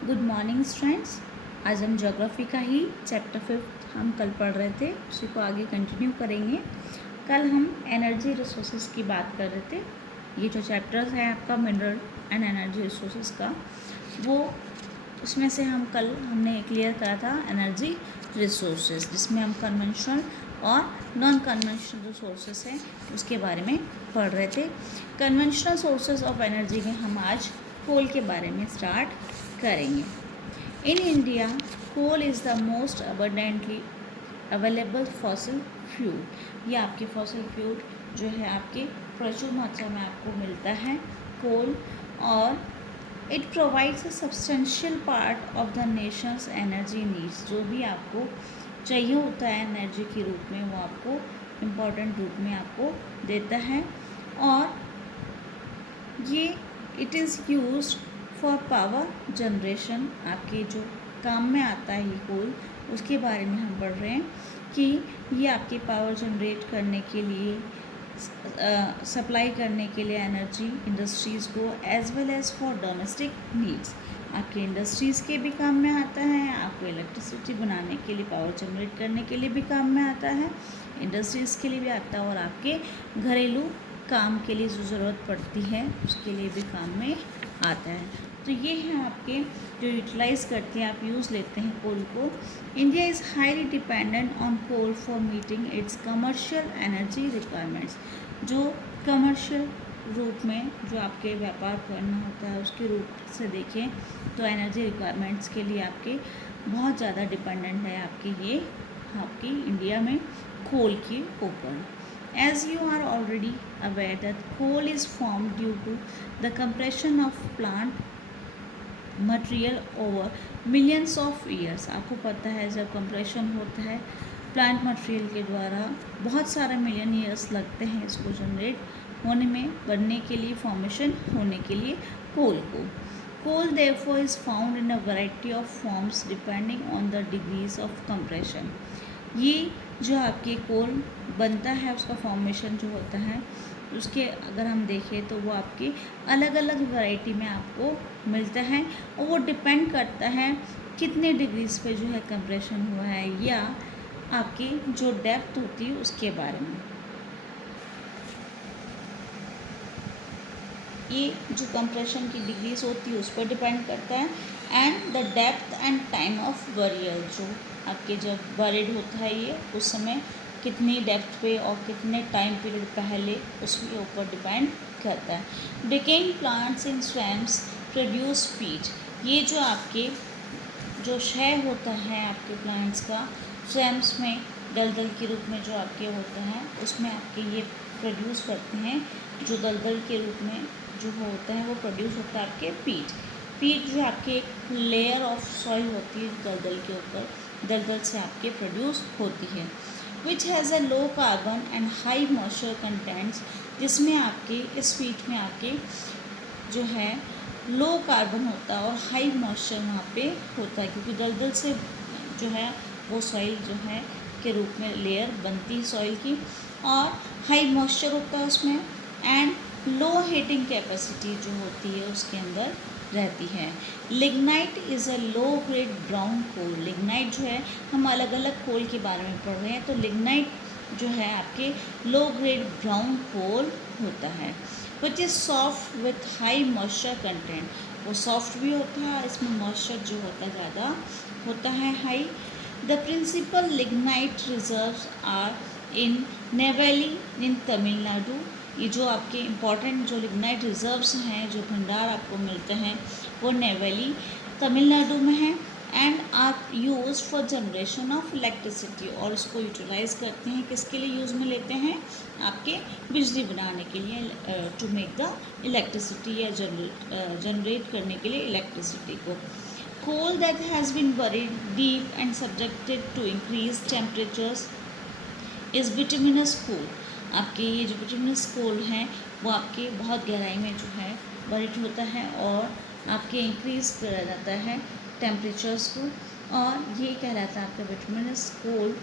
Good morning students. आज हम geography का ही चैप्टर 5 हम कल पढ़ रहे थे, उसी को आगे कंटिन्यू करेंगे। कल हम एनर्जी रिसोर्सेज की बात कर रहे थे। ये जो चैप्टर्स है आपका मिनरल एंड एनर्जी रिसोर्सेज का, वो उसमें से हमने क्लियर करा था एनर्जी रिसोर्सेज, जिसमें हम कन्वेंशनल और नॉन कन्वेंशनल जो सोर्सेज हैं उसके बारे में पढ़ रहे थे। कन्वेंशनल सोर्सेज ऑफ एनर्जी में हम आज कोल के बारे में स्टार्ट करेंगे। In India coal is the most abundantly available fossil fuel. ये आपके फॉसिल फ्यूल जो है आपके प्रचुर मात्रा में आपको मिलता है कोल, और it provides a substantial part of the Nations energy needs. जो भी आपको चाहिए होता है एनर्जी के रूप में, वो आपको इम्पॉर्टेंट रूप में आपको देता है। और ये it is used for power generation. आपके जो काम में आता है ये कोल, उसके बारे में हम पढ़ रहे हैं कि ये आपके पावर जनरेट करने के लिए, सप्लाई करने के लिए एनर्जी इंडस्ट्रीज़ को, as well as for domestic needs. आपके इंडस्ट्रीज़ के भी काम में आता है, आपको इलेक्ट्रिसिटी बनाने के लिए, पावर जनरेट करने के लिए भी काम में आता है, इंडस्ट्रीज़ के लिए भी आता है, और आपके घरेलू काम के लिए जो ज़रूरत पड़ती है उसके लिए भी काम में आता है। तो ये हैं आपके जो यूटिलाइज़ करते हैं, आप यूज़ लेते हैं कोल को। India is highly dependent on coal for meeting its commercial energy requirements. जो कमर्शियल रूप में जो आपके व्यापार करना होता है उसके रूप से देखें तो एनर्जी रिक्वायरमेंट्स के लिए आपके बहुत ज़्यादा डिपेंडेंट है आपकी इंडिया में कोल के ऊपर। As you are already aware that coal is formed due to the compression of plant material over millions of years। आपको पता है जब कंप्रेशन होता है प्लांट मटेरियल के द्वारा, बहुत सारे मिलियन ईयर्स लगते हैं इसको जनरेट होने में, बनने के लिए, फॉर्मेशन होने के लिए कोल को। कोल therefore is found in a variety of forms depending on the degrees of compression। ये जो आपके कोल बनता है उसका फॉर्मेशन जो होता है उसके अगर हम देखें तो वो आपके अलग अलग वैरायटी में आपको मिलता है, और वो डिपेंड करता है कितने डिग्रीज पे जो है कंप्रेशन हुआ है, या आपकी जो डेप्थ होती है उसके बारे में। ये जो कंप्रेशन की डिग्रीज होती है उस पर डिपेंड करता है, and the depth and time of burial. जो आपके जब बरिड होता है ये उस समय कितनी डेप्थ पे और कितने टाइम पीरियड पहले, उसके ऊपर डिपेंड करता है। Decaying plants in swamps produce पीट। ये जो आपके जो क्षय होता है आपके प्लांट्स का स्वैम्स में दलदल के रूप में जो आपके होता है उसमें आपके ये प्रोड्यूस करते हैं, जो दलदल के रूप में जो होता है वो प्रोड्यूस होता है आपके पीट जो आपके एक लेयर ऑफ सॉइल होती है दलदल के ऊपर, दलदल से आपके प्रोड्यूस होती है। Which has a low carbon and high moisture contents. जिसमें आपके इस पीट में आपके जो है लो कार्बन होता है और हाई मॉइस्चर वहाँ पे होता है, क्योंकि दलदल से जो है वो सॉइल जो है के रूप में लेयर बनती सॉइल की, और हाई मॉइस्चर होता है उसमें, एंड लो हीटिंग कैपेसिटी जो होती है उसके अंदर रहती है। Lignite is a low grade brown coal. Lignite जो है, हम अलग अलग कोल के बारे में पढ़ रहे हैं, तो लिग्नाइट जो है आपके लो ग्रेड ब्राउन कोल होता है। Which is soft with high moisture content. वो सॉफ्ट भी होता है, इसमें मॉइस्चर जो होता है ज़्यादा होता है, high. The principal lignite reserves are in Neyveli in Tamil Nadu. ये जो आपके इम्पॉर्टेंट जो लिग्नाइट रिजर्व्स हैं, जो भंडार आपको मिलते हैं, वो नेवेली तमिलनाडु में है, and are use for generation of electricity. और इसको यूटिलाइज करते हैं, किसके लिए यूज़ में लेते हैं, आपके बिजली बनाने के लिए, टू मेक द इलेक्ट्रिसिटी, या जनरेट करने के लिए इलेक्ट्रिसिटी को। Coal that has been buried deep and subjected to increase temperatures is bituminous coal. आपके ये जो बिटुमिनस कोल हैं वो आपके बहुत गहराई में जो है बरीड होता है, और आपके इंक्रीज़ करा जाता है टेम्परेचर्स को, और ये कहलाता है आपका bituminous coal.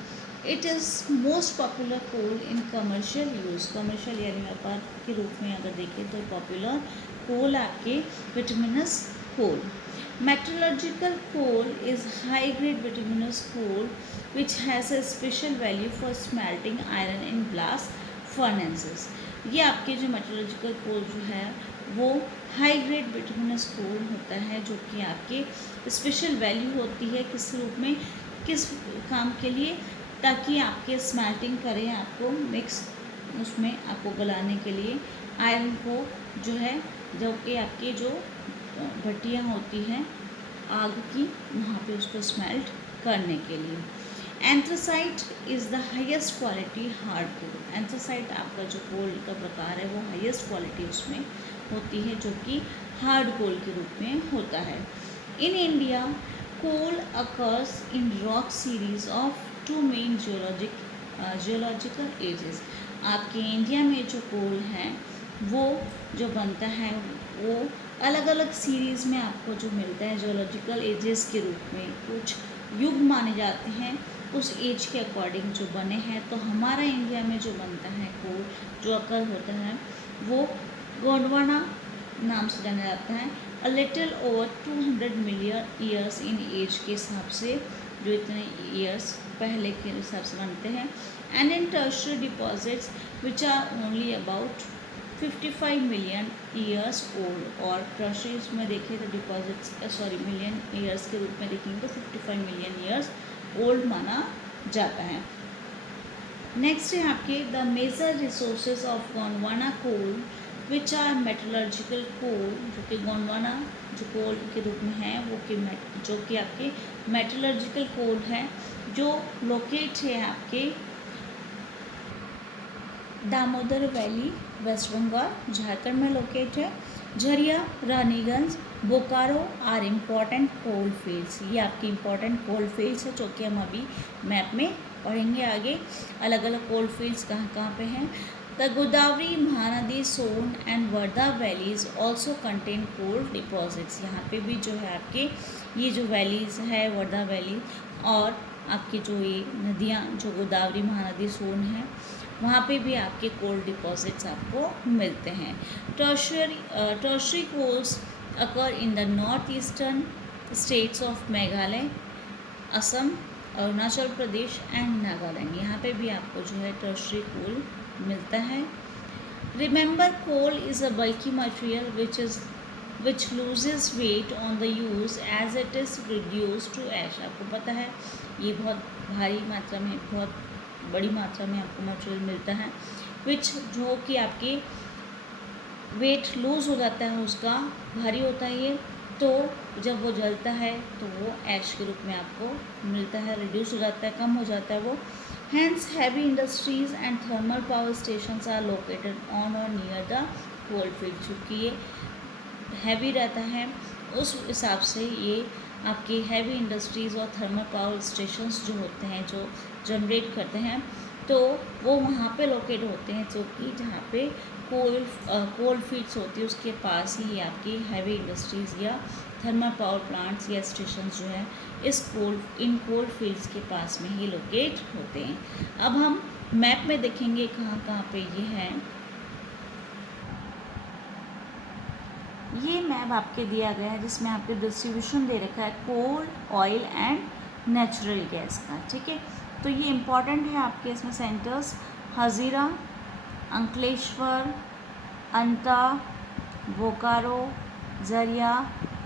It is most popular coal in commercial use. Commercial यानी व्यापार के रूप में अगर देखें तो पॉपुलर कोल आपके bituminous coal. Metallurgical coal is high grade bituminous coal which has a special value for smelting iron in blast furnaces. ये आपके जो मेटलर्जिकल कोल जो है वो हाई ग्रेड बिटुमिनस कोल होता है, जो कि आपके स्पेशल वैल्यू होती है किस रूप में, किस काम के लिए, ताकि आपके स्मेल्टिंग करें, आपको मिक्स उसमें आपको गलाने के लिए आयरन को जो है, जो कि आपकी जो भट्टियाँ होती हैं आग की, वहाँ पे उसको स्मेल्ट करने के लिए। Anthracite is the highest quality hard coal. Anthracite आपका जो कोल का प्रकार है वो हाईएस्ट क्वालिटी उसमें होती है, जो कि हार्ड कोल के रूप में होता है। In India coal occurs in rock series of two main geological ages. आपके इंडिया में जो कोल है वो जो बनता है वो अलग अलग सीरीज़ में आपको जो मिलता है जियोलॉजिकल एजेस के रूप में, कुछ युग माने जाते हैं उस एज के अकॉर्डिंग जो बने हैं। तो हमारा इंडिया में जो बनता है कोल जो अकर होता है वो गोंडवाना नाम से जाना जाता है। A little over 200 million years in age के हिसाब से, जो इतने ईयर्स पहले के हिसाब से बनते हैं। And in tertiary deposits which are only about 55 million years old. और टर्शियरी में देखें तो डिपॉजिट्स मिलियन ईयर्स के रूप में देखेंगे तो 55 मिलियन ईयर्स ओल्ड माना जाता है। नेक्स्ट है आपके the major resources of Gondwana coal which are metallurgical coal, जो कि गोंडवाना जो कोल के रूप में है वो जो कि आपके मेटलर्जिकल कोल है, जो लोकेट है आपके दामोदर वैली वेस्ट बंगाल झारखंड में लोकेट है। Jharia, Raniganj, Bokaro are important coal fields. ये आपकी इम्पॉर्टेंट कोल फील्ड्स है, जो कि हम अभी मैप में पढ़ेंगे आगे अलग अलग कोल फील्ड्स कहाँ कहाँ पे हैं। The Godavari, Mahanadi, Son and Wardha valleys also contain coal deposits. यहाँ पे भी जो है आपके ये जो वैलीज है वर्धा वैली और आपकी जो ये नदियाँ जो गोदावरी, महानदी, सोन है, वहाँ पे भी आपके कोल डिपॉजिट्स आपको मिलते हैं। Tertiary coals occur in the north eastern states of Meghalaya, Assam, Arunachal Pradesh and Nagaland. यहाँ पे भी आपको जो है टर्शियरी कोल मिलता है। Remember coal is a bulky material which loses weight on the use as it is reduce to ash. आपको पता है ये बहुत भारी मात्रा में, बहुत बड़ी मात्रा में आपको मटेरियल मिलता है, विच जो कि आपके वेट लूज़ हो जाता है, उसका भारी होता है ये, तो जब वो जलता है तो वो ऐश के रूप में आपको मिलता है, रिड्यूस हो जाता है, कम हो जाता है वो। Hence heavy industries and thermal power stations are located on और नियर द कोल फील्ड। चूँकि ये हैवी रहता है उस हिसाब से ये आपकी हैवी इंडस्ट्रीज़ और थर्मल पावर स्टेशंस जो होते हैं, जो जनरेट करते हैं, तो वो वहाँ पे लोकेट होते हैं, जो कि जहाँ पे कोल फील्ड्स होती है उसके पास ही आपकी हैवी इंडस्ट्रीज़ या थर्मल पावर प्लांट्स या स्टेशंस जो है इन कोल फील्ड्स के पास में ही लोकेट होते हैं। अब हम मैप में देखेंगे कहाँ कहाँ पे ये है। ये मैप आपके दिया गया है जिसमें आपके डिस्ट्रीब्यूशन दे रखा है कोल, ऑयल एंड नेचुरल गैस का, ठीक है। तो ये इम्पॉर्टेंट है आपके इसमें सेंटर्स हज़ीरा, अंकलेश्वर, अंता, बोकारो, झरिया,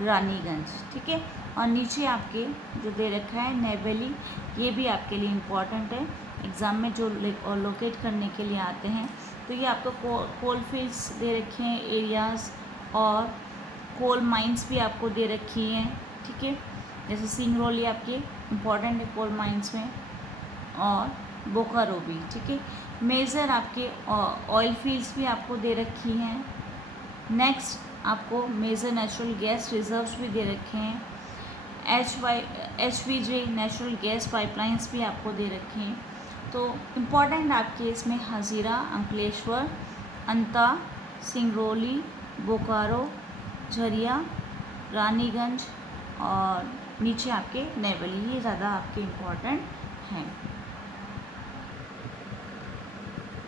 रानीगंज, ठीक है। और नीचे आपके जो दे रखा है नेवेली, ये भी आपके लिए इम्पॉर्टेंट है, एग्ज़ाम में जो लोकेट करने के लिए आते हैं। तो ये आपको कोल फील्ड्स दे रखे हैं एरियाज़, और कोल माइंस भी आपको दे रखी हैं, ठीक है। जैसे सिंगरौली आपके इम्पॉर्टेंट है कोल माइंस में, और बोकारो भी, ठीक है। मेजर आपके ऑयल फील्ड्स भी आपको दे रखी हैं। नेक्स्ट आपको मेजर नेचुरल गैस रिजर्व्स भी दे रखे हैं। HVJ नेचुरल गैस पाइपलाइंस भी आपको दे रखे हैं। तो इम्पॉर्टेंट आपके इसमें हज़ीरा, अंकलेश्वर, अंता, सिंगरौली, बोकारो, झरिया, रानीगंज और नीचे आपके नेवली, ये ज़्यादा आपके इम्पॉर्टेंट हैं।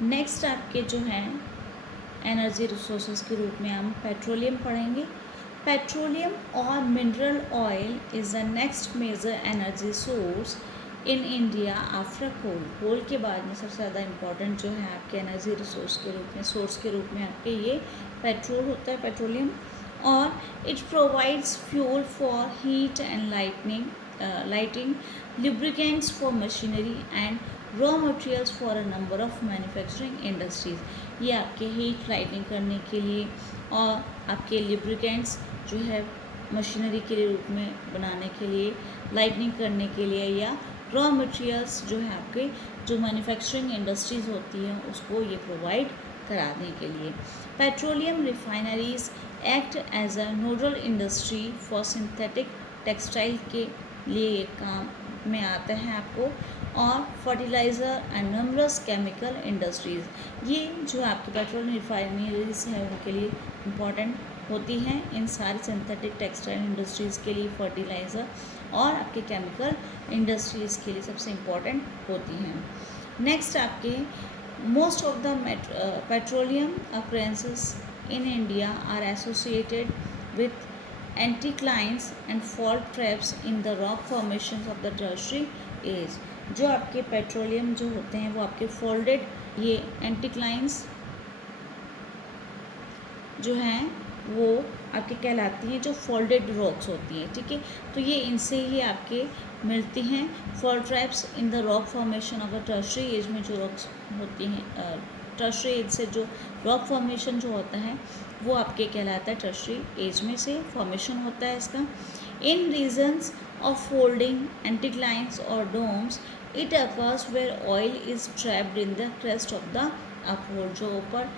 नेक्स्ट आपके जो हैं एनर्जी रिसोर्सेज के रूप में हम पेट्रोलियम पढ़ेंगे। पेट्रोलियम और mineral oil is the next major energy source in India after coal. Coal के बाद में सबसे ज़्यादा इम्पॉर्टेंट जो है आपके एनर्जी रिसोर्स के रूप में, सोर्स के रूप में आपके ये पेट्रोल होता है, पेट्रोलियम। और it provides fuel for heat and lighting, lubricants for machinery and raw materials for a number of manufacturing industries। ये आपके हीट लाइटिंग करने के लिए और आपके lubricants जो है मशीनरी के रूप में बनाने के लिए, लाइटनिंग करने के लिए, या रॉ मटेरियल्स जो है आपके जो मैन्युफैक्चरिंग इंडस्ट्रीज़ होती हैं उसको ये प्रोवाइड कराने के लिए। Petroleum refineries act as a nodal industry for synthetic textile के लिए ये काम में आता है आपको। और fertiliser and numerous chemical industries, ये जो आपके पेट्रोलियम रिफाइनरीज हैं उनके लिए इम्पॉर्टेंट होती हैं। इन सारी सिंथेटिक टेक्सटाइल इंडस्ट्रीज़ के लिए फर्टिलाइज़र और आपके केमिकल इंडस्ट्रीज़ के लिए सबसे इम्पॉर्टेंट होती हैं। नेक्स्ट आपके most of the petroleum occurrences in India are associated with anticlines and fault traps in the rock formations of the tertiary age. जो आपके पेट्रोलियम जो होते हैं वो आपके फोल्डेड, ये एंटीक्लाइंस जो हैं वो आपके कहलाती हैं, जो फोल्डेड रॉक्स होती हैं, ठीक है। तो ये इनसे ही आपके मिलती हैं। Fault traps in the rock formation of the tertiary age में जो रॉक्स होती हैं, टर्शियरी एज से जो रॉक फॉर्मेशन जो होता है वो आपके कहलाता है टर्शियरी एज में से फॉर्मेशन होता है इसका। In regions of folding anticlines और domes it occurs where oil is trapped in the crest of the upfold. जो ऊपर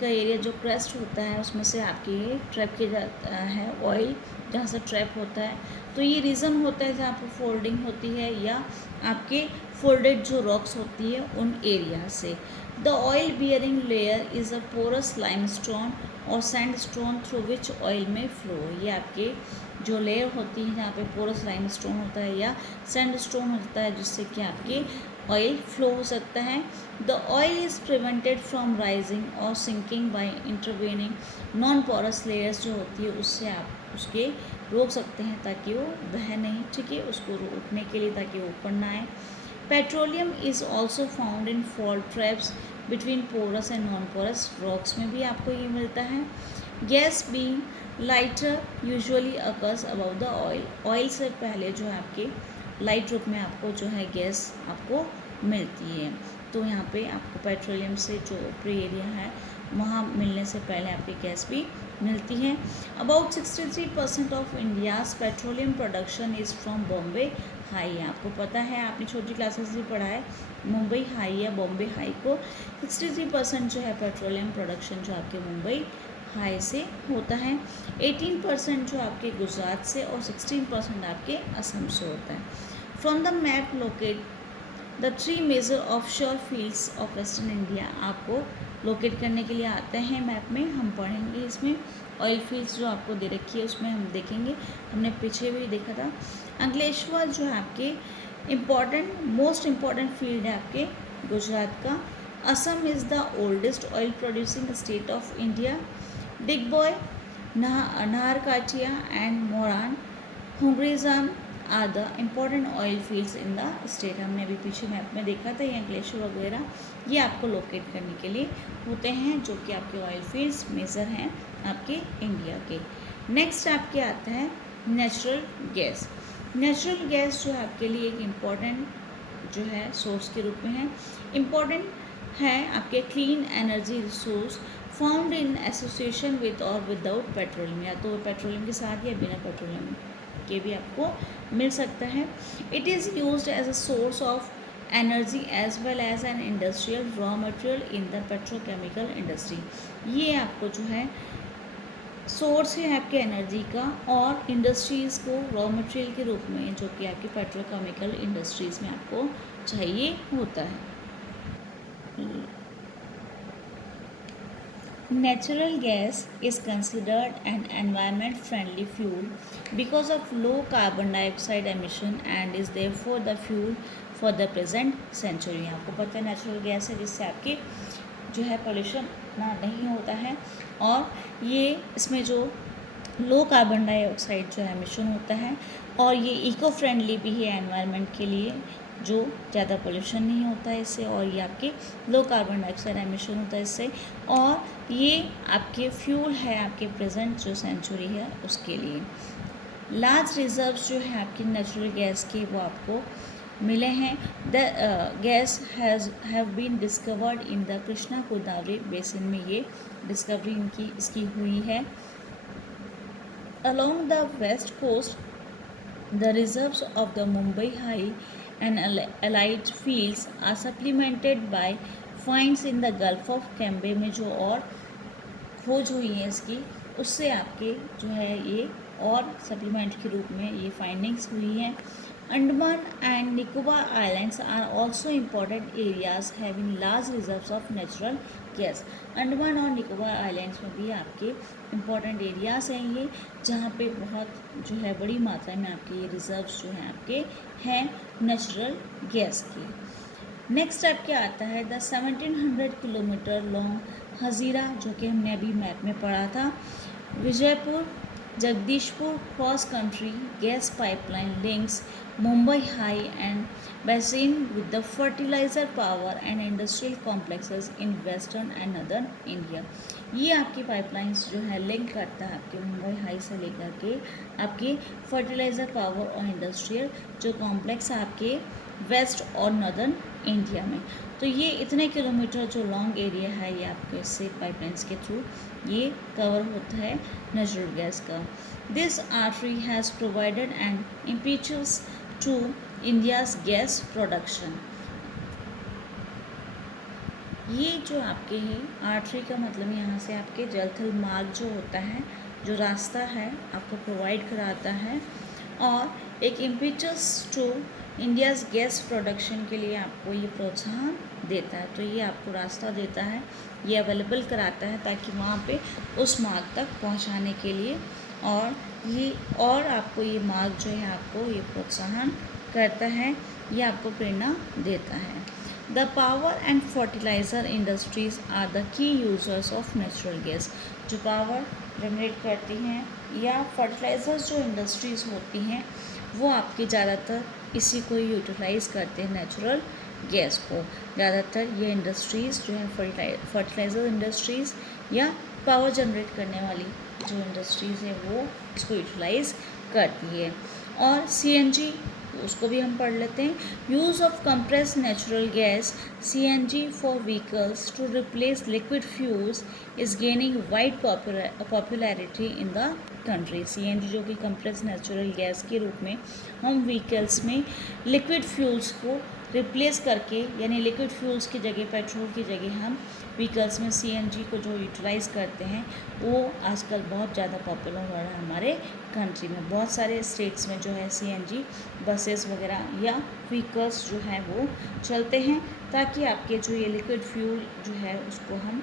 का एरिया जो क्रेस्ट होता है उसमें से आपके ये ट्रैप किया जाता है ऑयल, जहाँ से ट्रैप होता है। तो ये रीज़न होता है जहाँ पर फोल्डिंग होती है या आपके फोल्डेड जो रॉक्स होती है उन एरिया से। The oil bearing layer is a porous limestone और सैंडस्टोन थ्रू विच ऑयल में फ्लो। ये आपके जो लेयर होती है जहाँ पे पोरस लाइमस्टोन होता है या सैंडस्टोन होता है जिससे कि आपके ऑयल फ्लो हो सकता है। The oil is prevented from rising or sinking by intervening non porous layers जो होती है उससे आप उसके रोक सकते हैं ताकि वो बह नहीं, ठीक है, उसको रोकने के लिए ताकि वो ऊपर ना आए। Petroleum is also found in fault traps between porous and non porous rocks में भी आपको ये मिलता है। Gas being lighter usually occurs about the oil. Oil से पहले जो है आपके लाइट रूप में आपको जो है गैस आपको मिलती है। तो यहाँ पे आपको पेट्रोलियम से जो ऊपरी एरिया है वहाँ मिलने से पहले आपकी गैस भी मिलती है। About 63% of India's petroleum production is from Bombay high. आपको पता है, आपने छोटी क्लासेस भी पढ़ा है, मुंबई हाई या बॉम्बे हाई को 63% जो है पेट्रोलियम प्रोडक्शन जो आपके मुंबई हाई से होता है। 18% जो आपके गुजरात से और 16% आपके असम से होता है। From the map locate the 3 major offshore fields of western India. आपको लोकेट करने के लिए आते हैं मैप में, हम पढ़ेंगे इसमें। ऑयल फील्ड्स जो आपको दे रखी है उसमें हम देखेंगे, हमने पीछे भी देखा था। अंकलेश्वर जो है आपके इम्पॉर्टेंट मोस्ट इम्पॉर्टेंट फील्ड है आपके गुजरात का। Assam is the oldest oil producing state of India. Digboi, Naharkatiya and Moran, Hugrijan are the important oil fields in the state. हमने अभी पीछे मैप में देखा था, ये अंकलेश्वर वगैरह ये आपको लोकेट करने के लिए होते हैं जो कि आपके ऑयल फील्ड्स मेजर हैं आपके इंडिया के। नेक्स्ट आपके आता है नेचुरल गैस। नेचुरल गैस जो है आपके लिए एक इम्पॉर्टेंट जो है सोर्स के रूप में है, इम्पॉर्टेंट है आपके clean energy resource found in association with और विदाउट पेट्रोलियम। या तो पेट्रोलियम के साथ या बिना पेट्रोलियम के भी आपको मिल सकता है। It is used as a source of energy as well as an industrial raw material in the petrochemical industry. ये आपको जो है सोर्स है आपके एनर्जी का और इंडस्ट्रीज़ को रॉ मटेरियल के रूप में जो कि आपकी पेट्रोकेमिकल इंडस्ट्रीज़ में आपको चाहिए होता है। Natural gas is considered an environment friendly fuel because of low carbon dioxide emission and is therefore the fuel for the present century। आपको पता है नेचुरल गैस है जिससे आपकी जो है पोल्यूशन ना नहीं होता है और ये इसमें जो लो कार्बन डाइऑक्साइड जो एमिशन होता है, और ये इको फ्रेंडली भी है एनवायरनमेंट के लिए, जो ज़्यादा पोल्यूशन नहीं होता है इससे, और ये आपके लो कार्बन डाइऑक्साइड एमिशन होता है इससे, और ये आपके फ्यूल है आपके प्रेजेंट जो सेंचुरी है उसके लिए। लार्ज रिजर्व्स जो है आपकी नेचुरल गैस के वो आपको मिले हैं। The gas have been discovered in the Krishna Godavari basin में ये डिस्कवरी इसकी हुई है। Along the west coast, the reserves of the Mumbai High and allied fields are supplemented by finds in the Gulf of Cambay में जो और खोज हुई है इसकी, उससे आपके जो है ये और सप्लीमेंट के रूप में ये फाइंडिंग्स हुई हैं। Andaman and Nicobar islands are also important areas having large reserves of natural gas. Andaman और निकोबार आइलैंड्स में भी आपके इम्पॉर्टेंट एरियाज हैं ये, जहाँ पे बहुत जो है बड़ी मात्रा में आपके ये रिजर्व्स जो हैं आपके हैं नेचुरल गैस के। नेक्स्ट स्टेप क्या आता है, द 1700 किलोमीटर लॉन्ग हजीरा, जो कि हमने अभी मैप में पढ़ा था, Vijaypur Jagdishpur cross country gas pipeline links Mumbai high and basin with the fertiliser power and industrial complexes in western and northern India. ये आपकी पाइपलाइंस जो है लिंक करता है आपके मुंबई हाई से लेकर के आपके फर्टिलाइजर पावर और इंडस्ट्रियल जो कॉम्प्लेक्स आपके वेस्ट और नदर्न इंडिया में। तो ये इतने किलोमीटर जो लॉन्ग एरिया है ये आपके इससे पाइपलाइंस के थ्रू ये कवर होता है नेचुरल गैस का। This artery has provided an impetus to India's gas production. ये जो आपके है आर्टरी का मतलब यहाँ से आपके जलथल मार्ग जो होता है, जो रास्ता है आपको प्रोवाइड कराता है, और एक इम्पीचस टू इंडियाज़ गैस प्रोडक्शन के लिए आपको ये प्रोत्साहन देता है। तो ये आपको रास्ता देता है, ये अवेलेबल कराता है ताकि वहाँ पे उस मार्ग तक पहुँचाने के लिए, और आपको ये मार्ग जो है आपको ये प्रोत्साहन करता है, ये आपको प्रेरणा देता है। The power and fertiliser industries are the key users of natural gas. जो पावर जनरेट करती हैं या फर्टिलाइज़र्स जो इंडस्ट्रीज़ होती हैं वो आपके ज़्यादातर इसी को यूटिलाइज़ करते हैं नेचुरल गैस को। ज़्यादातर ये इंडस्ट्रीज़ जो है फर्टिलाइज़र इंडस्ट्रीज़ या पावर जनरेट करने वाली जो इंडस्ट्रीज़ है वो इसको यूटिलाइज़ करती है। और CNG उसको भी हम पढ़ लेते हैं। Use of compressed natural gas CNG for vehicles to replace liquid fuels is gaining wide popularity in the country. CNG जो कि कंप्रेस्ड नेचुरल गैस के रूप में हम व्हीकल्स में लिक्विड फ्यूल्स को रिप्लेस करके, यानी लिक्विड फ्यूल्स की जगह पेट्रोल की जगह हम व्हीकल्स में CNG को जो यूटिलाइज़ करते हैं वो आजकल बहुत ज़्यादा पॉपुलर हो रहा है हमारे कंट्री में। बहुत सारे स्टेट्स में जो है CNG बसेस वगैरह या व्हीकल्स जो हैं वो चलते हैं, ताकि आपके जो ये लिक्विड फ्यूल जो है उसको हम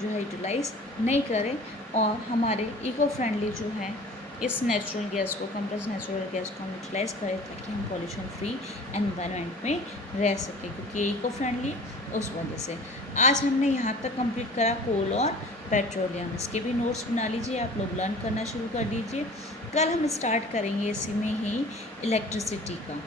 जो है यूटिलाइज़ नहीं करें, और हमारे इको फ्रेंडली जो है इस नेचुरल गैस को, कंप्रेस्ड नेचुरल गैस को हम यूटिलाइज़ करें ताकि हम पॉल्यूशन फ्री एनवायरनमेंट में रह सकें, क्योंकि ये इको फ्रेंडली उस वजह से। आज हमने यहाँ तक कंप्लीट करा कोल और पेट्रोलियम। इसके भी नोट्स बना लीजिए, आप लोग लर्न करना शुरू कर दीजिए। कल हम स्टार्ट करेंगे इसी में ही इलेक्ट्रिसिटी का।